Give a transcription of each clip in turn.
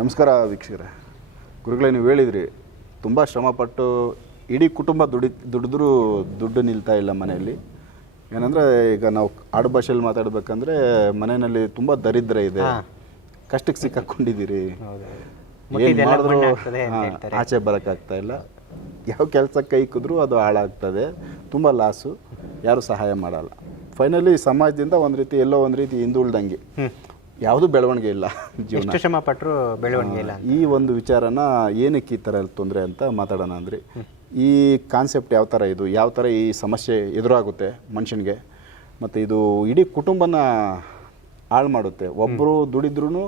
ನಮಸ್ಕಾರ ವೀಕ್ಷಕರೇ. ಗುರುಗಳೇ ನೀವು ಹೇಳಿದ್ರಿ ತುಂಬ ಶ್ರಮಪಟ್ಟು ಇಡೀ ಕುಟುಂಬ ದುಡಿ ದುಡಿದ್ರೂ ದುಡ್ಡು ನಿಲ್ತಾ ಇಲ್ಲ ಮನೆಯಲ್ಲಿ. ಏನಂದರೆ ಈಗ ನಾವು ಆಡು ಭಾಷೆಯಲ್ಲಿ ಮಾತಾಡಬೇಕಂದ್ರೆ ಮನೆಯಲ್ಲಿ ತುಂಬ ದರಿದ್ರ ಇದೆ. ಕಷ್ಟಕ್ಕೆ ಸಿಕ್ಕಾಕೊಂಡಿದ್ದೀರಿ. ಏನ್ ಮಾಡಿದ್ರು. ಆಚೆ ಬರೋಕ್ಕಾಗ್ತಾ ಇಲ್ಲ. ಯಾವ ಕೆಲಸ ಕೈ ಕುದ್ರು ಅದು ಹಾಳಾಗ್ತದೆ. ತುಂಬ ಲಾಸು. ಯಾರು ಸಹಾಯ ಮಾಡಲ್ಲ. ಫೈನಲಿ ಸಮಾಜದಿಂದ ಒಂದು ರೀತಿ ಎಲ್ಲೋ ಒಂದು ರೀತಿ ಹಿಂದುಳ್ದಂಗೆ. ಯಾವುದೂ ಬೆಳವಣಿಗೆ ಇಲ್ಲ ಜೀವನ. ಎಷ್ಟು ಶ್ರಮ ಪಟ್ಟರು ಬೆಳವಣಿಗೆ ಇಲ್ಲ ಈ ಒಂದು ವಿಚಾರನ ಏನಕ್ಕೆ ಈ ಥರ ತೊಂದರೆ ಅಂತ ಮಾತಾಡೋಣ ಅಂದ್ರಿ ಈ ಕಾನ್ಸೆಪ್ಟ್ ಯಾವ ಥರ ಇದು ಯಾವ ಥರ ಈ ಸಮಸ್ಯೆ ಎದುರಾಗುತ್ತೆ ಮನುಷ್ಯನಿಗೆ ಮತ್ತು ಇದು ಇಡೀ ಕುಟುಂಬನ ಹಾಳು ಮಾಡುತ್ತೆ. ಒಬ್ಬರು ದುಡಿದ್ರೂ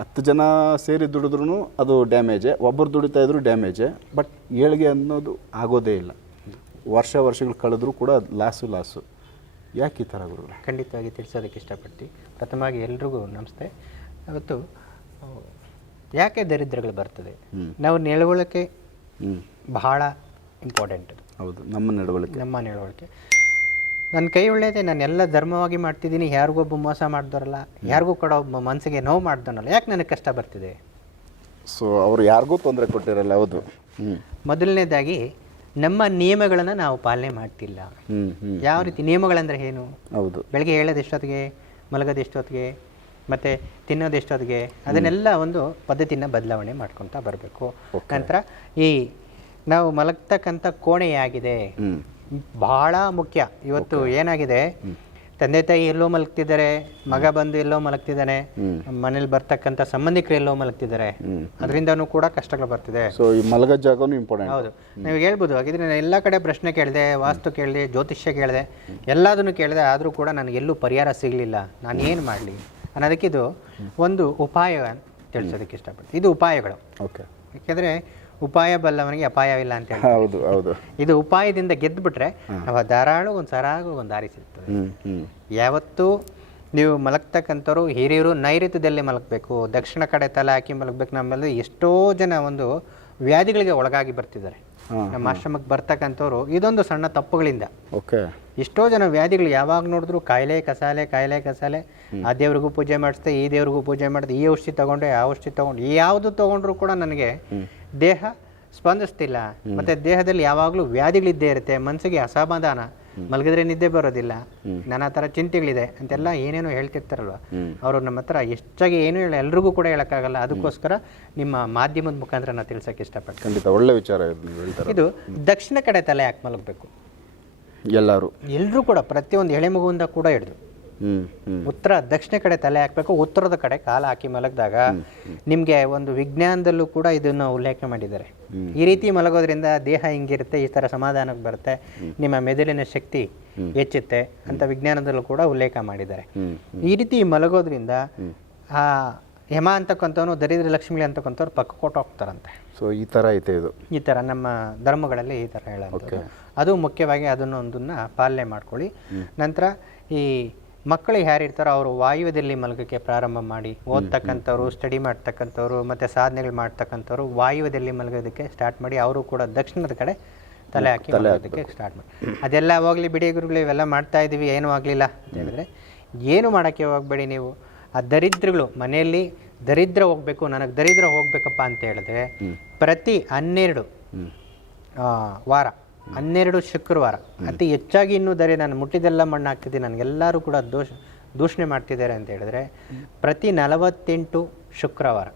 ಹತ್ತು ಜನ ಸೇರಿ ದುಡಿದ್ರೂ ಅದು ಡ್ಯಾಮೇಜೆ ಒಬ್ಬರು ದುಡಿತಾ ಇದ್ರು ಡ್ಯಾಮೇಜೆ ಬಟ್ ಏಳಿಗೆ ಅನ್ನೋದು ಆಗೋದೇ ಇಲ್ಲ. ವರ್ಷ ವರ್ಷಗಳು ಕಳೆದ್ರೂ ಕೂಡ ಲಾಸು ಲಾಸು ಯಾಕೆ ಈ ಥರ ಗುರು? ಖಂಡಿತವಾಗಿ ತಿಳಿಸೋದಕ್ಕೆ ಇಷ್ಟಪಡ್ತೀವಿ. ಪ್ರಥಮವಾಗಿ ಎಲ್ರಿಗೂ ನಮಸ್ತೆ. ಇವತ್ತು ಯಾಕೆ ದರಿದ್ರಗಳು ಬರ್ತದೆ? ನಾವು ನಡವಳಿಕೆ ಬಹಳ ಇಂಪಾರ್ಟೆಂಟ್ ಹೌದು ನಮ್ಮ ನಡವಳಿಕೆ. ನಮ್ಮ ನಡವಳಿಕೆ. ನನ್ನ ಕೈ ಒಳ್ಳೇದೆ ನಾನು ಎಲ್ಲ ಧರ್ಮವಾಗಿ ಮಾಡ್ತಿದ್ದೀನಿ ಯಾರಿಗೊಬ್ಬ ಮೋಸ ಮಾಡಿದವರಲ್ಲ ಯಾರಿಗೂ ಕೂಡ ಒಬ್ಬ ಮನಸ್ಸಿಗೆ ನೋವು ಮಾಡ್ದವನಲ್ಲ ಯಾಕೆ ನನಗೆ ಕಷ್ಟ ಬರ್ತಿದೆ? ಸೊ ಅವ್ರು ಯಾರಿಗೂ ತೊಂದರೆ ಕೊಟ್ಟಿರಲ್ಲ ಹೌದು. ಮೊದಲನೇದಾಗಿ ನಮ್ಮ ನಿಯಮಗಳನ್ನು ನಾವು ಪಾಲನೆ ಮಾಡ್ತಿಲ್ಲ. ಯಾವ ರೀತಿ ನಿಯಮಗಳಂದ್ರೆ ಏನು? ಹೌದು. ಬೆಳಗ್ಗೆ ಹೇಳೋದು ಎಷ್ಟೊತ್ತಿಗೆ ಮಲಗೋದು ಎಷ್ಟೊತ್ತಿಗೆ ಮತ್ತೆ ತಿನ್ನೋದು ಎಷ್ಟೊತ್ತಿಗೆ ಅದನ್ನೆಲ್ಲ ಒಂದು ಪದ್ಧತಿನ ಬದಲಾವಣೆ ಮಾಡ್ಕೊತಾ ಬರಬೇಕು. ನಂತರ ಈ ನಾವು ಮಲಗ್ತಕ್ಕಂಥ ಕೋಣೆ ಆಗಿದೆ ಬಹಳ ಮುಖ್ಯ. ಇವತ್ತು ಏನಾಗಿದೆ? ತಂದೆ ತಾಯಿ ಎಲ್ಲೋ ಮಲಗ್ತಿದ್ದಾರೆ ಮಗ ಬಂದು ಎಲ್ಲೋ ಮಲಗ್ತಿದ್ದಾನೆ ಮನೇಲಿ ಬರ್ತಕ್ಕಂಥ ಸಂಬಂಧಿಕರು ಎಲ್ಲೋ ಮಲಗ್ತಿದ್ದಾರೆ. ಅದರಿಂದನೂ ಕೂಡ ಕಷ್ಟಗಳು ಬರ್ತಿದೆ. ಸೊ ಈ ಮಲಗೋ ಜಾಗನೂ ಇಂಪಾರ್ಟೆಂಟ್ ಹೌದು. ನೀವು ಹೇಳ್ಬೋದು ಹಾಗಿದ್ರೆ ನಾನು ಎಲ್ಲ ಕಡೆ ಪ್ರಶ್ನೆ ಕೇಳಿದೆ ವಾಸ್ತು ಕೇಳಿದೆ ಜ್ಯೋತಿಷ್ಯ ಕೇಳಿದೆ ಎಲ್ಲದನ್ನು ಕೇಳಿದೆ ಆದರೂ ಕೂಡ ನನಗೆ ಎಲ್ಲೂ ಪರಿಹಾರ ಸಿಗಲಿಲ್ಲ. ನಾನು ಏನು ಮಾಡಲಿ? ಅನ್ನೋದಕ್ಕಿದು ಒಂದು ಉಪಾಯ ಅಂತ ತಿಳಿಸೋದಕ್ಕೆ ಇಷ್ಟಪಡ್ತೀನಿ. ಇದು ಉಪಾಯಗಳು. ಓಕೆ ಯಾಕೆಂದರೆ ಉಪಾಯ ಬಲ್ಲವನಿಗೆ ಅಪಾಯವಿಲ್ಲ ಅಂತ ಹೇಳಿ ಹೌದು ಹೌದು. ಇದು ಉಪಾಯದಿಂದ ಗೆದ್ದುಬಿಟ್ರೆ ನಾವು ಧಾರಾಳು ಒಂದು ಸರಾಗು ಒಂದು ದಾರಿ ಸಿಗ್ತದೆ. ಯಾವತ್ತು ನೀವು ಮಲಗ್ತಕ್ಕಂಥವ್ರು ಹಿರಿಯರು ನೈಋತ್ಯದಲ್ಲಿ ಮಲಗಬೇಕು ದಕ್ಷಿಣ ಕಡೆ ತಲೆ ಹಾಕಿ ಮಲಗಬೇಕು ನಮ್ಮಲ್ಲಿ ಎಷ್ಟೋ ಜನ ಒಂದು ವ್ಯಾಧಿಗಳಿಗೆ ಒಳಗಾಗಿ ಬರ್ತಿದ್ದಾರೆ. ನಮ್ಮ ಆಶ್ರಮಕ್ಕೆ ಬರ್ತಕ್ಕಂಥವ್ರು ಇದೊಂದು ಸಣ್ಣ ತಪ್ಪುಗಳಿಂದ. ಓಕೆ. ಎಷ್ಟೋ ಜನ ವ್ಯಾಧಿಗಳು ಯಾವಾಗ ನೋಡಿದ್ರು ಕಾಯಿಲೆ ಕಸಾಲೆ ಕಾಯಿಲೆ ಕಸಾಲೆ. ಆ ದೇವ್ರಿಗೂ ಪೂಜೆ ಮಾಡಿಸ್ದೆ ಈ ದೇವ್ರಿಗೂ ಪೂಜೆ ಮಾಡಿದೆ ಈ ಔಷಧಿ ತಗೊಂಡೆ ಆ ಔಷಧಿ ತಗೊಂಡು ಯಾವುದು ತಗೊಂಡ್ರು ಕೂಡ ನನಗೆ ದೇಹ ಸ್ಪಂದಿಸ್ತಿಲ್ಲ. ಮತ್ತೆ ದೇಹದಲ್ಲಿ ಯಾವಾಗಲೂ ವ್ಯಾಧಿಗಳಿದ್ದೇ ಇರುತ್ತೆ ಮನಸ್ಸಿಗೆ ಅಸಮಾಧಾನ. ಮಲಗಿದ್ರೆ ನಿದ್ದೆ ಬರೋದಿಲ್ಲ. ನಾನಾ ತರ ಚಿಂತೆಗಳಿದೆ ಅಂತೆಲ್ಲ ಏನೇನೋ ಹೇಳ್ತಿರ್ತಾರಲ್ವ. ಅವರು ನಮ್ಮ ಹತ್ರ ಹೆಚ್ಚಾಗಿ ಏನು ಹೇಳ ಎಲ್ರಿಗೂ ಕೂಡ ಹೇಳೋಕ್ಕಾಗಲ್ಲ. ಅದಕ್ಕೋಸ್ಕರ ನಿಮ್ಮ ಮಾಧ್ಯಮದ ಮುಖಾಂತರ ನಾನು ತಿಳ್ಸೋಕೆ ಇಷ್ಟಪಡ್ತೀನಿ. ಖಂಡಿತ ಒಳ್ಳೆ ವಿಚಾರ ಇದು ದಕ್ಷಿಣ ಕಡೆ ತಲೆ ಯಾಕೆ ಮಲಗಬೇಕು? ಎಲ್ಲರೂ. ಎಲ್ಲರೂ ಕೂಡ ಪ್ರತಿಯೊಂದು ಎಳೆ ಮಗುವಿಂದ ಕೂಡ ಹಿಡಿದು. ಉತ್ತರ ದಕ್ಷಿಣ ಕಡೆ ತಲೆ ಹಾಕಬೇಕು ಉತ್ತರದ ಕಡೆ ಕಾಲ ಹಾಕಿ ಮಲಗಿದಾಗ ನಿಮಗೆ ಒಂದು ವಿಜ್ಞಾನದಲ್ಲೂ ಕೂಡ ಇದನ್ನು ಉಲ್ಲೇಖ ಮಾಡಿದ್ದಾರೆ. ಈ ರೀತಿ ಮಲಗೋದ್ರಿಂದ ದೇಹ ಹಿಂಗಿರುತ್ತೆ ಈ ಥರ ಸಮಾಧಾನಕ್ಕೆ ಬರುತ್ತೆ ನಿಮ್ಮ ಮೆದುಳಿನ ಶಕ್ತಿ ಹೆಚ್ಚುತ್ತೆ ಅಂತ ವಿಜ್ಞಾನದಲ್ಲೂ ಕೂಡ ಉಲ್ಲೇಖ ಮಾಡಿದ್ದಾರೆ. ಈ ರೀತಿ ಮಲಗೋದ್ರಿಂದ ಆ ಯಮ ಅಂತಕ್ಕಂಥವ್ರು ದರಿದ್ರ ಲಕ್ಷ್ಮಿ ಅಂತಕ್ಕಂಥವ್ರು ಪಕ್ಕ ಕೊಟ್ಟು ಹೋಗ್ತಾರಂತೆ. ಸೊ ಈ ಥರ ಐತೆ ಇದು. ಈ ಥರ ನಮ್ಮ ಧರ್ಮಗಳಲ್ಲಿ ಈ ಥರ ಹೇಳೋದು ಅದು ಮುಖ್ಯವಾಗಿ ಅದನ್ನು ಒಂದನ್ನು ಪಾಲನೆ ಮಾಡ್ಕೊಳ್ಳಿ. ನಂತರ ಈ ಮಕ್ಕಳು ಯಾರಿರ್ತಾರೋ ಅವರು ವಾಯುವ್ಯದಲ್ಲಿ ಮಲಗಕ್ಕೆ ಪ್ರಾರಂಭ ಮಾಡಿ ಓದ್ತಕ್ಕಂಥವ್ರು ಸ್ಟಡಿ ಮಾಡ್ತಕ್ಕಂಥವ್ರು ಮತ್ತು ಸಾಧನೆಗಳು ಮಾಡ್ತಕ್ಕಂಥವ್ರು ವಾಯುವ್ಯದಲ್ಲಿ ಮಲಗೋದಕ್ಕೆ ಸ್ಟಾರ್ಟ್ ಮಾಡಿ ಅವರು ಕೂಡ ದಕ್ಷಿಣದ ಕಡೆ ತಲೆ ಹಾಕಿ ಮಲಗೋದಕ್ಕೆ ಸ್ಟಾರ್ಟ್ ಮಾಡಿ. ಅದೆಲ್ಲ ಹೋಗಲಿ ಬಿಡಿ ಗುರುಗಳು ಇವೆಲ್ಲ ಮಾಡ್ತಾ ಇದ್ದೀವಿ ಏನೂ ಆಗಲಿಲ್ಲ ಅಂತ ಹೇಳಿದ್ರೆ ಏನು ಮಾಡೋಕ್ಕೆ ಹೋಗಬೇಡಿ ನೀವು? ಆ ದರಿದ್ರಗಳು ಮನೆಯಲ್ಲಿ ದರಿದ್ರ ಹೋಗ್ಬೇಕು ನನಗೆ ದರಿದ್ರ ಹೋಗ್ಬೇಕಪ್ಪ ಅಂತ ಹೇಳಿದ್ರೆ ಪ್ರತಿ ಹನ್ನೆರಡು ಆ, ವಾರ ಹನ್ನೆರಡು ಶುಕ್ರವಾರ ಅತಿ ಹೆಚ್ಚಾಗಿ ಇನ್ನೂ ದರಿ ನಾನು ಮುಟ್ಟಿದೆಲ್ಲ ಮಣ್ಣು ಹಾಕ್ತಿದ್ದೀನಿ ನನಗೆಲ್ಲರೂ ಕೂಡ ದೋಷ ದೂಷಣೆ ಮಾಡ್ತಿದ್ದಾರೆ ಅಂತ ಹೇಳಿದ್ರೆ ಪ್ರತಿ ನಲವತ್ತೆಂಟು ಶುಕ್ರವಾರ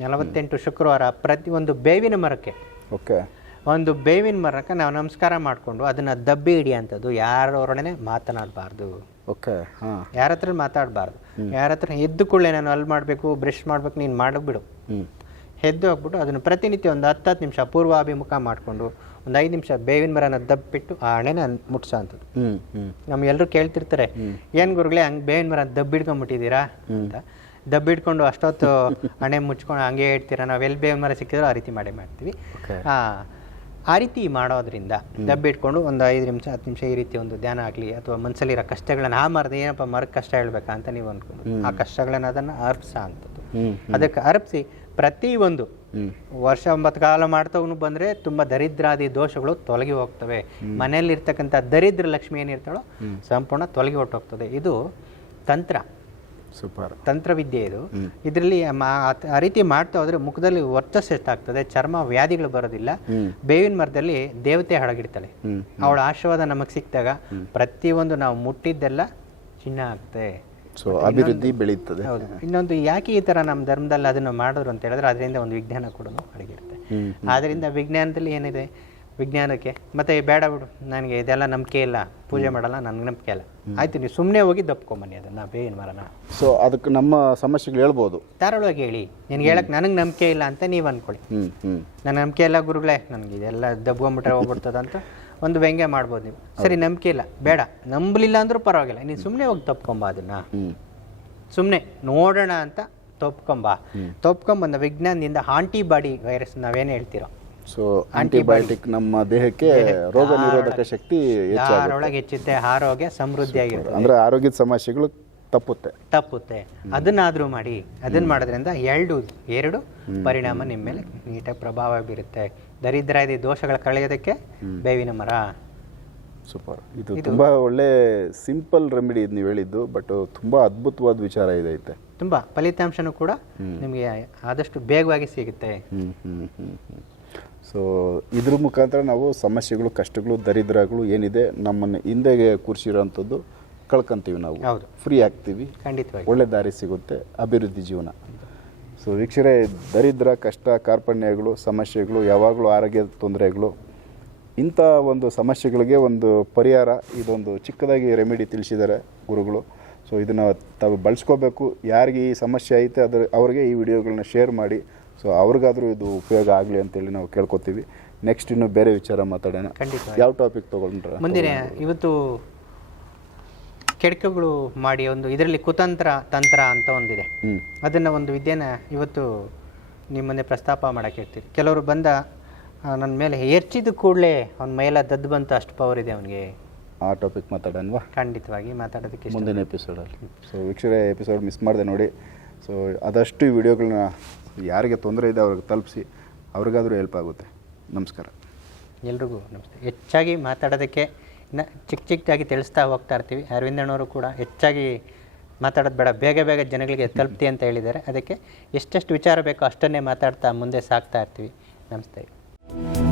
ನಲವತ್ತೆಂಟು ಶುಕ್ರವಾರ ಪ್ರತಿ ಒಂದು ಬೇವಿನ ಮರಕ್ಕೆ. ಓಕೆ. ಒಂದು ಬೇವಿನ ಮರಕ್ಕೆ ನಾವು ನಮಸ್ಕಾರ ಮಾಡಿಕೊಂಡು ಅದನ್ನು ದಬ್ಬಿ ಹಿಡಿಯೋಂಥದ್ದು ಯಾರೊಡನೆ ಮಾತನಾಡಬಾರ್ದು. ಓಕೆ ಹಾಂ. ಯಾರ ಹತ್ರ ಮಾತಾಡಬಾರ್ದು. ಯಾರ ಹತ್ರ ಎದ್ದು ಕೂಡಲೇ ನಾನು ಅಲ್ಲಿ ಮಾಡಬೇಕು ಬ್ರಷ್ ಮಾಡ್ಬೇಕು ನೀನು ಮಾಡಿಬಿಡು ಎದ್ದು ಹೋಗ್ಬಿಟ್ಟು ಅದನ್ನು ಪ್ರತಿನಿತ್ಯ ಒಂದು ಹತ್ತು ಹತ್ತು ನಿಮಿಷ ಪೂರ್ವಾಭಿಮುಖ ಮಾಡಿಕೊಂಡು ಒಂದು ಐದು ನಿಮಿಷ ಬೇವಿನ ಮರನ ದಬ್ಬಿಟ್ಟು ಆ ಹಣೆನ ಮುಟ್ಸೋ ಅಂಥದ್ದು. ಹ್ಞೂ ಹ್ಞೂ ನಮ್ಗೆಲ್ಲರೂ ಕೇಳ್ತಿರ್ತಾರೆ ಏನು ಗುರುಗಳೇ ಹಂಗೆ ಬೇವಿನ ಮರ ದಬ್ಬಿಡ್ಕೊಂಡ್ಬಿಟ್ಟಿದ್ದೀರಾ ಅಂತ. ದಬ್ಬಿಡ್ಕೊಂಡು ಅಷ್ಟೊತ್ತು ಹಣೆ ಮುಚ್ಕೊಂಡು ಹಂಗೆ ಇಡ್ತೀರಾ ನಾವು ಎಲ್ಲಿ ಬೇವಿನ ಮರ ಸಿಕ್ಕಿದ್ರು ಆ ರೀತಿ ಮಾಡೇ ಮಾಡ್ತೀವಿ. ಆ, ಆ ರೀತಿ ಮಾಡೋದ್ರಿಂದ ದಬ್ಬಿಟ್ಕೊಂಡು ಒಂದು ಐದು ನಿಮಿಷ ಹತ್ತು ನಿಮಿಷ ಈ ರೀತಿ ಒಂದು ಧ್ಯಾನ ಆಗಲಿ ಅಥವಾ ಮನಸ್ಸಲ್ಲಿರೋ ಕಷ್ಟಗಳನ್ನ ಆ ಮರದ ಏನಪ್ಪ ಮರಕ್ಕೆ ಕಷ್ಟ ಹೇಳ್ಬೇಕಾ ಅಂತ ನೀವು ಅನ್ಕೊಂಡು ಆ ಕಷ್ಟಗಳನ್ನ ಅದನ್ನು ಅರ್ಪಿಸ ಅಂತದ್ದು. ಅದಕ್ಕೆ ಅರ್ಪಿಸಿ ಪ್ರತಿ ಒಂದು ವರ್ಷ ಒಂಬತ್ತು ಕಾಲ ಮಾಡ್ತವನು ಬಂದ್ರೆ ತುಂಬಾ ದರಿದ್ರಾದಿ ದೋಷಗಳು ತೊಲಗಿ ಹೋಗ್ತವೆ. ಮನೆಯಲ್ಲಿ ಇರ್ತಕ್ಕಂಥ ದರಿದ್ರ ಲಕ್ಷ್ಮಿ ಏನಿರ್ತಾಳೋ ಸಂಪೂರ್ಣ ತೊಲಗಿ ಹೊಟ್ಟೋಗ್ತದೆ ಇದು ತಂತ್ರ. ಸೂಪರ್ ತಂತ್ರವಿದ್ಯೆ ಇದು. ಇದರಲ್ಲಿ ಆ ರೀತಿ ಮಾಡ್ತಾ ಹೋದ್ರೆ ಮುಖದಲ್ಲಿ ವರ್ಚಸ್ ಎಷ್ಟಾಗ್ತದೆ ಚರ್ಮ ವ್ಯಾಧಿಗಳು ಬರೋದಿಲ್ಲ. ಬೇವಿನ ಮರದಲ್ಲಿ ದೇವತೆ ಹಡಗಿಡ್ತಾಳೆ. ಅವಳ ಆಶೀರ್ವಾದ ನಮಗೆ ಸಿಕ್ಕಿದಾಗ ಪ್ರತಿಯೊಂದು ನಾವು ಮುಟ್ಟಿದ್ದೆಲ್ಲ ಚಿನ್ನ ಆಗ್ತದೆ. ಸೊ ಅಭಿವೃದ್ಧಿ ಬೆಳೀತದೆ. ಹೌದು. ಇನ್ನೊಂದು ಯಾಕೆ ಈ ತರ ನಮ್ಮ ಧರ್ಮದಲ್ಲಿ ಅದನ್ನು ಮಾಡಿದ್ರು ಅಂತ ಹೇಳಿದ್ರೆ ಅದರಿಂದ ಒಂದು ವಿಜ್ಞಾನ ಕೂಡ ಅಡಗಿರುತ್ತೆ ಆದ್ರಿಂದ ಆದ್ದರಿಂದ ವಿಜ್ಞಾನದಲ್ಲಿ ಏನಿದೆ? ವಿಜ್ಞಾನಕ್ಕೆ. ಮತ್ತೆ ಬೇಡ ಬಿಡು ನನಗೆ ಇದೆಲ್ಲ ನಂಬಿಕೆ ಇಲ್ಲ ಪೂಜೆ ಮಾಡಲ್ಲ ನನಗೆ ನಂಬಿಕೆ ಇಲ್ಲ. ಆಯ್ತು ನೀವು ಸುಮ್ಮನೆ ಹೋಗಿ ದಪ್ಕೊಂಬನ್ನಿ ಅದನ್ನ ಬೇವಿನ ಮರನ ಸೊ ಅದಕ್ಕೆ ನಮ್ಮ ಸಮಸ್ಯೆಗಳು ಹೇಳ್ಬೋದು. ಧಾರಾಳವಾಗಿ ಹೇಳಿ. ನಿನ್ಗೆ ಹೇಳಕ್ ನನಗೆ ನಂಬಿಕೆ ಇಲ್ಲ ಅಂತ ನೀವು ಅನ್ಕೊಳ್ಳಿ. ನನ್ನ ನಂಬಿಕೆ ಇಲ್ಲ ಗುರುಗಳೇ ನನಗೆ ಇದೆಲ್ಲ ದಬ್ಕೊಂಬಿಟ್ರೆ ಹೋಗ್ಬಿಡ್ತದಂತ ಒಂದು ವ್ಯಂಗ್ಯ ಮಾಡ್ಬೋದು ನೀವು. ಸರಿ ನಂಬಿಕೆ ಇಲ್ಲ. ಬೇಡ ನಂಬಲಿಲ್ಲ ಅಂದ್ರೂ ಪರವಾಗಿಲ್ಲ. ನೀನು ಸುಮ್ಮನೆ ಹೋಗಿ ತಪ್ಕೊಂಬ ಅದನ್ನ. ಸುಮ್ಮನೆ ನೋಡೋಣ ಅಂತ ತಪ್ಕೊಂಬ ತಪ್ಕೊಂಬಂದ ವಿಜ್ಞಾನದಿಂದ ಆಂಟಿಬಾಡಿ ವೈರಸ್ ನಾವೇನು ಹೇಳ್ತೀರೋ ಸೊ ಆಂಟಿಬಯೋಟಿಕ್ ನಮ್ಮ ದೇಹಕ್ಕೆ ರೋಗ ನಿರೋಧಕ ಶಕ್ತಿ ಯಾರೊಳಗೆ ಹೆಚ್ಚುತ್ತೆ ಆರೋಗ್ಯ ಸಮೃದ್ಧಿಯಾಗಿರುತ್ತೆ ಅಂದ್ರೆ ಆರೋಗ್ಯದ ಸಮಸ್ಯೆಗಳು ತಪ್ಪುತ್ತೆ. ತಪ್ಪುತ್ತೆ. ಅದನ್ನಾದ್ರೂ ಮಾಡಿ ಅದನ್ನ ಮಾಡೋದ್ರಿಂದ ಎರಡು ಎರಡು ಪರಿಣಾಮ ನಿಮ್ಮ ಮೇಲೆ ನೀಟಾಗಿ ಪ್ರಭಾವ ಬೀರುತ್ತೆ. ದರಿದ್ರ ಇದೆ ದೋಷಗಳ ಕಳೆಯೋದಕ್ಕೆ ಬೇವಿನ ಮರ. ಸೂಪರ್. ಇದು ತುಂಬಾ ಒಳ್ಳೆ ಸಿಂಪಲ್ ರೆಮಿಡಿ ಇದು ನೀವು ಹೇಳಿದ್ದು ಬಟ್ ತುಂಬಾ ಅದ್ಭುತವಾದ ವಿಚಾರ ಇದೈತೆ ತುಂಬಾ ಫಲಿತಾಂಶನೂ ಕೂಡ ನಿಮಗೆ ಆದಷ್ಟು ಬೇಗವಾಗಿ ಸಿಗುತ್ತೆ. ಸೊ ಇದ್ರ ಮುಖಾಂತರ ನಾವು ಸಮಸ್ಯೆಗಳು ಕಷ್ಟಗಳು ದರಿದ್ರಗಳು ಏನಿದೆ ನಮ್ಮನ್ನು ಹಿಂದೆ ಕೂರಿಸಿರೋಂಥದ್ದು ಕಳ್ಕೊಂತೀವಿ ನಾವು. ಫ್ರೀ ಆಗ್ತೀವಿ. ಖಂಡಿತವಾಗಿ. ಒಳ್ಳೆ ದಾರಿ ಸಿಗುತ್ತೆ ಅಭಿವೃದ್ಧಿ ಜೀವನ. ಸೊ ವೀಕ್ಷರೇ ದರಿದ್ರ ಕಷ್ಟ ಕಾರ್ಪಣ್ಯಗಳು ಸಮಸ್ಯೆಗಳು ಯಾವಾಗಲೂ ಆರೋಗ್ಯದ ತೊಂದರೆಗಳು ಇಂಥ ಒಂದು ಸಮಸ್ಯೆಗಳಿಗೆ ಒಂದು ಪರಿಹಾರ ಇದೊಂದು ಚಿಕ್ಕದಾಗಿ ರೆಮಿಡಿ ತಿಳಿಸಿದ್ದಾರೆ ಗುರುಗಳು. ಸೊ ಇದನ್ನು ತಾವು ಬಳಸ್ಕೋಬೇಕು. ಯಾರಿಗೆ ಈ ಸಮಸ್ಯೆ ಐತೆ ಅದರ ಅವರಿಗೆ ಈ ವಿಡಿಯೋಗಳನ್ನ ಶೇರ್ ಮಾಡಿ. ಸೊ ಅವ್ರಿಗಾದರೂ ಇದು ಉಪಯೋಗ ಆಗಲಿ ಅಂತೇಳಿ ನಾವು ಕೇಳ್ಕೊತೀವಿ. ನೆಕ್ಸ್ಟ್ ಇನ್ನು ಬೇರೆ ವಿಚಾರ ಮಾತಾಡೋಣ. ಖಂಡಿತ ಯಾವ ಟಾಪಿಕ್ ತೊಗೊಂಡ್ರೆ? ಮುಂದಿನ ಇವತ್ತು ಕೆಡಕುಗಳು ಮಾಡಿ ಒಂದು ಇದರಲ್ಲಿ ಕುತಂತ್ರ ತಂತ್ರ ಅಂತ ಒಂದಿದೆ. ಅದನ್ನು ಒಂದು ವಿದ್ಯೆನ ಇವತ್ತು ನಿಮ್ಮ ಮುಂದೆ ಪ್ರಸ್ತಾಪ ಮಾಡಕ್ಕೆ ಹೇಳ್ತೀವಿ ಕೆಲವರು ಬಂದ ನನ್ನ ಮೇಲೆ ಎರ್ಚಿದ ಕೂಡಲೇ ಅವ್ನ ಮೈಲ ದದ್ದು ಬಂತು ಅಷ್ಟು ಪವರ್ ಇದೆ ಅವನಿಗೆ. ಆ ಟಾಪಿಕ್ ಮಾತಾಡೋಣವಾ? ಖಂಡಿತವಾಗಿ ಮಾತಾಡೋದಕ್ಕೆ ಮುಂದಿನ ಎಪಿಸೋಡಲ್ಲಿ ಸೊ ವೀಕ್ಷಕರೇ ಎಪಿಸೋಡ್ ಮಿಸ್ ಮಾಡಿದೆ ನೋಡಿ. ಸೊ ಆದಷ್ಟು ವಿಡಿಯೋಗಳನ್ನ ಯಾರಿಗೆ ತೊಂದರೆ ಇದೆ ಅವ್ರಿಗೆ ತಲುಪಿಸಿ, ಅವ್ರಿಗಾದರೂ ಹೆಲ್ಪ್ ಆಗುತ್ತೆ. ನಮಸ್ಕಾರ. ಎಲ್ರಿಗೂ ನಮಸ್ತೆ. ಹೆಚ್ಚಾಗಿ ಮಾತಾಡೋದಕ್ಕೆ ಇನ್ನು ಚಿಕ್ಕ ಚಿಕ್ಕದಾಗಿ ತಿಳಿಸ್ತಾ ಹೋಗ್ತಾ ಇರ್ತೀವಿ. ಅರವಿಂದಣ್ಣವರು ಕೂಡ ಹೆಚ್ಚಾಗಿ ಮಾತಾಡೋದು ಬೇಡ, ಬೇಗ ಬೇಗ ಜನಗಳಿಗೆ ತಲುಪ್ತಿ ಅಂತ ಹೇಳಿದ್ದಾರೆ. ಅದಕ್ಕೆ ಎಷ್ಟೆಷ್ಟು ವಿಚಾರ ಬೇಕೋ ಅಷ್ಟನ್ನೇ ಮಾತಾಡ್ತಾ ಮುಂದೆ ಸಾಗ್ತಾ ಇರ್ತೀವಿ. ನಮಸ್ತೆ.